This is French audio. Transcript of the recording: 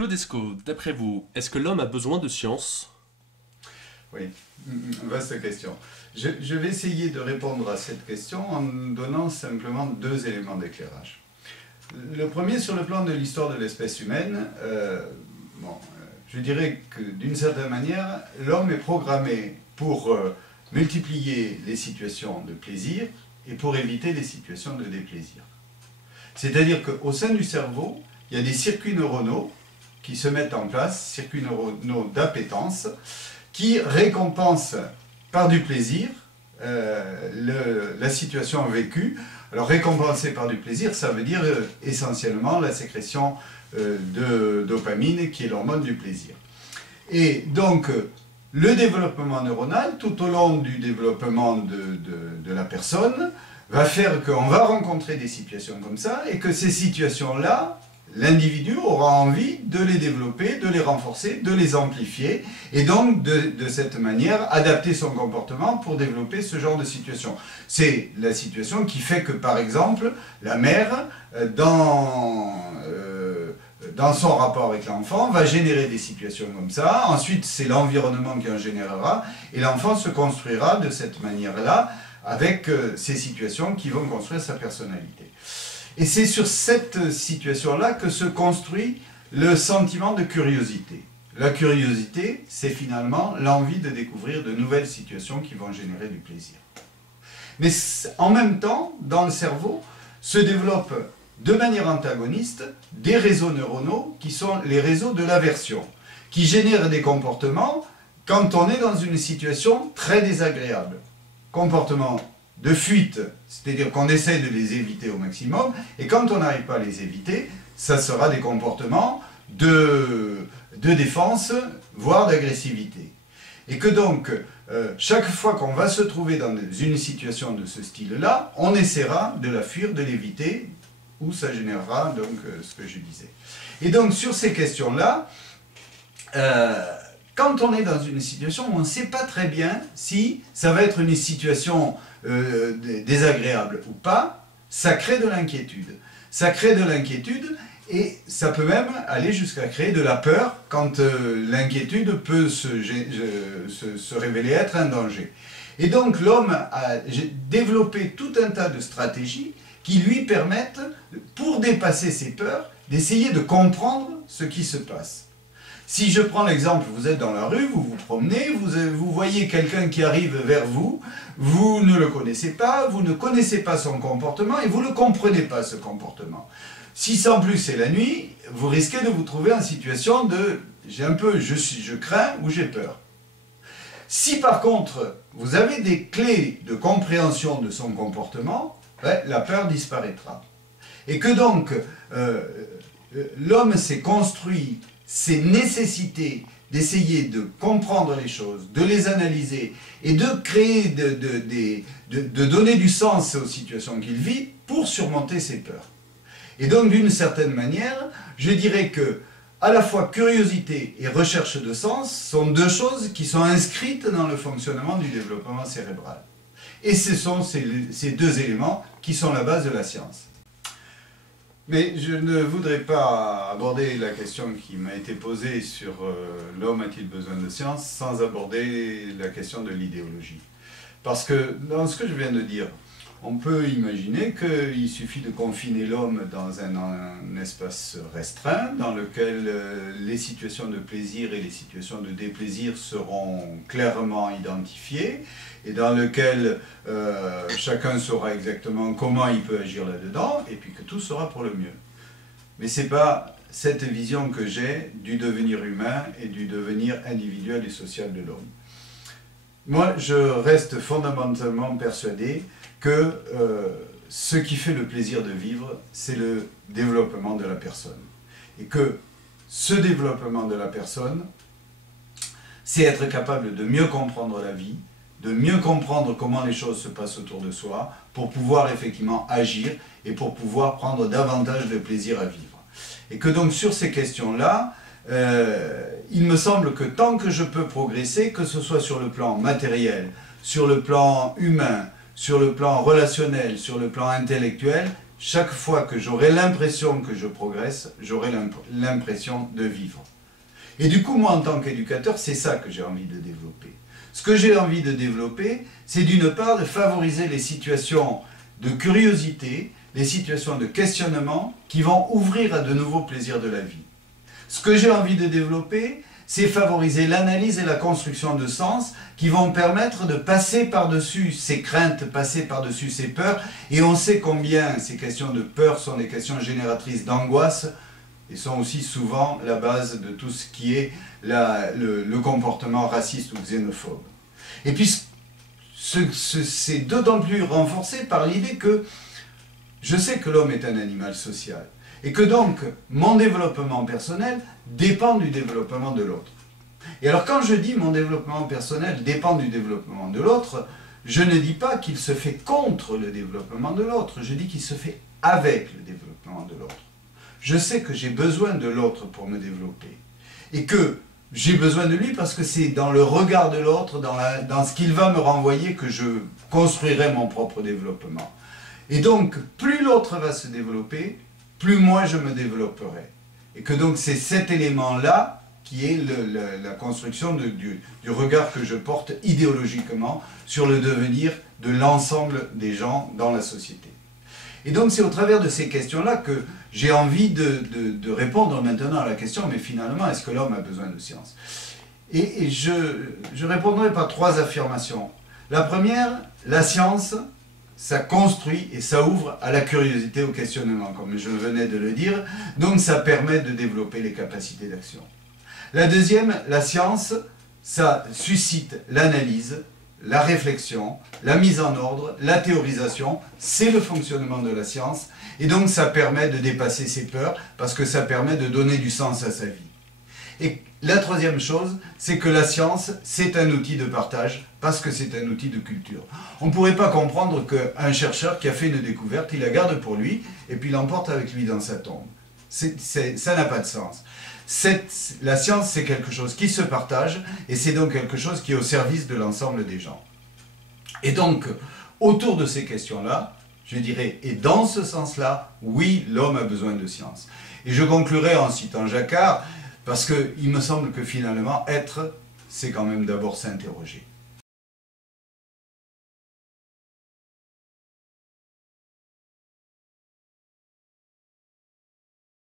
Claude Escaut, d'après vous, est-ce que l'homme a besoin de science? Oui, vaste question. Je vais essayer de répondre à cette question en donnant simplement deux éléments d'éclairage. Le premier, sur le plan de l'histoire de l'espèce humaine, je dirais que d'une certaine manière, l'homme est programmé pour multiplier les situations de plaisir et pour éviter les situations de déplaisir. C'est-à-dire qu'au sein du cerveau, il y a des circuits neuronaux qui se mettent en place, circuits neuronaux d'appétence, qui récompensent par du plaisir la situation vécue. Alors récompenser par du plaisir, ça veut dire essentiellement la sécrétion de dopamine, qui est l'hormone du plaisir. Et donc, le développement neuronal, tout au long du développement de la personne, va faire qu'on va rencontrer des situations comme ça, et que ces situations-là, l'individu aura envie de les développer, de les renforcer, de les amplifier, et donc de cette manière adapter son comportement pour développer ce genre de situation. C'est la situation qui fait que, par exemple, la mère, dans son rapport avec l'enfant, va générer des situations comme ça. Ensuite, c'est l'environnement qui en générera, et l'enfant se construira de cette manière-là, avec ces situations qui vont construire sa personnalité. Et c'est sur cette situation-là que se construit le sentiment de curiosité. La curiosité, c'est finalement l'envie de découvrir de nouvelles situations qui vont générer du plaisir. Mais en même temps, dans le cerveau, se développent de manière antagoniste des réseaux neuronaux qui sont les réseaux de l'aversion, qui génèrent des comportements quand on est dans une situation très désagréable. Comportements de fuite, c'est-à-dire qu'on essaie de les éviter au maximum, et quand on n'arrive pas à les éviter, ça sera des comportements de défense, voire d'agressivité. Et que donc, chaque fois qu'on va se trouver dans une situation de ce style-là, on essaiera de la fuir, de l'éviter, ou ça générera donc ce que je disais. Et donc sur ces questions-là, quand on est dans une situation où on ne sait pas très bien si ça va être une situation désagréable ou pas, ça crée de l'inquiétude. Ça crée de l'inquiétude et ça peut même aller jusqu'à créer de la peur quand l'inquiétude peut se révéler être un danger. Et donc l'homme a développé tout un tas de stratégies qui lui permettent, pour dépasser ses peurs, d'essayer de comprendre ce qui se passe. Si je prends l'exemple, vous êtes dans la rue, vous vous promenez, vous voyez quelqu'un qui arrive vers vous, vous ne le connaissez pas, vous ne connaissez pas son comportement et vous ne comprenez pas ce comportement. Si sans plus c'est la nuit, vous risquez de vous trouver en situation de « je crains » ou « j'ai peur ». Si par contre vous avez des clés de compréhension de son comportement, la peur disparaîtra. Et que donc l'homme s'est construit ces nécessités d'essayer de comprendre les choses, de les analyser et de créer, de donner du sens aux situations qu'il vit pour surmonter ses peurs. Et donc d'une certaine manière, je dirais que à la fois curiosité et recherche de sens sont deux choses qui sont inscrites dans le fonctionnement du développement cérébral. Et ce sont ces deux éléments qui sont la base de la science. Mais je ne voudrais pas aborder la question qui m'a été posée sur l'homme a-t-il besoin de science sans aborder la question de l'idéologie. Parce que dans ce que je viens de dire, on peut imaginer qu'il suffit de confiner l'homme dans un espace restreint dans lequel les situations de plaisir et les situations de déplaisir seront clairement identifiées et dans lequel chacun saura exactement comment il peut agir là-dedans et puis que tout sera pour le mieux. Mais ce n'est pas cette vision que j'ai du devenir humain et du devenir individuel et social de l'homme. Moi, je reste fondamentalement persuadé que ce qui fait le plaisir de vivre, c'est le développement de la personne. Et que ce développement de la personne, c'est être capable de mieux comprendre la vie, de mieux comprendre comment les choses se passent autour de soi, pour pouvoir effectivement agir et pour pouvoir prendre davantage de plaisir à vivre. Et que donc sur ces questions-là, il me semble que tant que je peux progresser, que ce soit sur le plan matériel, sur le plan humain, sur le plan relationnel, sur le plan intellectuel, chaque fois que j'aurai l'impression que je progresse, j'aurai l'impression de vivre. Et du coup, moi, en tant qu'éducateur, c'est ça que j'ai envie de développer. Ce que j'ai envie de développer, c'est d'une part de favoriser les situations de curiosité, les situations de questionnement qui vont ouvrir à de nouveaux plaisirs de la vie. Ce que j'ai envie de développer, c'est favoriser l'analyse et la construction de sens qui vont permettre de passer par-dessus ces craintes, passer par-dessus ces peurs. Et on sait combien ces questions de peur sont des questions génératrices d'angoisse et sont aussi souvent la base de tout ce qui est le comportement raciste ou xénophobe. Et puis, c'est d'autant plus renforcé par l'idée que je sais que l'homme est un animal social. Et que donc, mon développement personnel dépend du développement de l'autre. Et alors quand je dis mon développement personnel dépend du développement de l'autre, je ne dis pas qu'il se fait contre le développement de l'autre, je dis qu'il se fait avec le développement de l'autre. Je sais que j'ai besoin de l'autre pour me développer. Et que j'ai besoin de lui parce que c'est dans le regard de l'autre, dans ce qu'il va me renvoyer que je construirai mon propre développement. Et donc, plus l'autre va se développer, plus moi je me développerai. Et que donc c'est cet élément-là qui est la construction du regard que je porte idéologiquement sur le devenir de l'ensemble des gens dans la société. Et donc c'est au travers de ces questions-là que j'ai envie de répondre maintenant à la question, mais finalement, est-ce que l'homme a besoin de science? Et je répondrai par 3 affirmations. La première, la science, ça construit et ça ouvre à la curiosité, au questionnement, comme je venais de le dire, donc ça permet de développer les capacités d'action. La deuxième, la science, ça suscite l'analyse, la réflexion, la mise en ordre, la théorisation, c'est le fonctionnement de la science, et donc ça permet de dépasser ses peurs, parce que ça permet de donner du sens à sa vie. Et la troisième chose, c'est que la science, c'est un outil de partage, parce que c'est un outil de culture. On ne pourrait pas comprendre qu'un chercheur qui a fait une découverte, il la garde pour lui, et puis l'emporte avec lui dans sa tombe. Ça n'a pas de sens. La science, c'est quelque chose qui se partage, et c'est donc quelque chose qui est au service de l'ensemble des gens. Et donc, autour de ces questions-là, je dirais, et dans ce sens-là, oui, l'homme a besoin de science. Et je conclurai en citant Jacquard, parce qu'il me semble que finalement, être, c'est quand même d'abord s'interroger.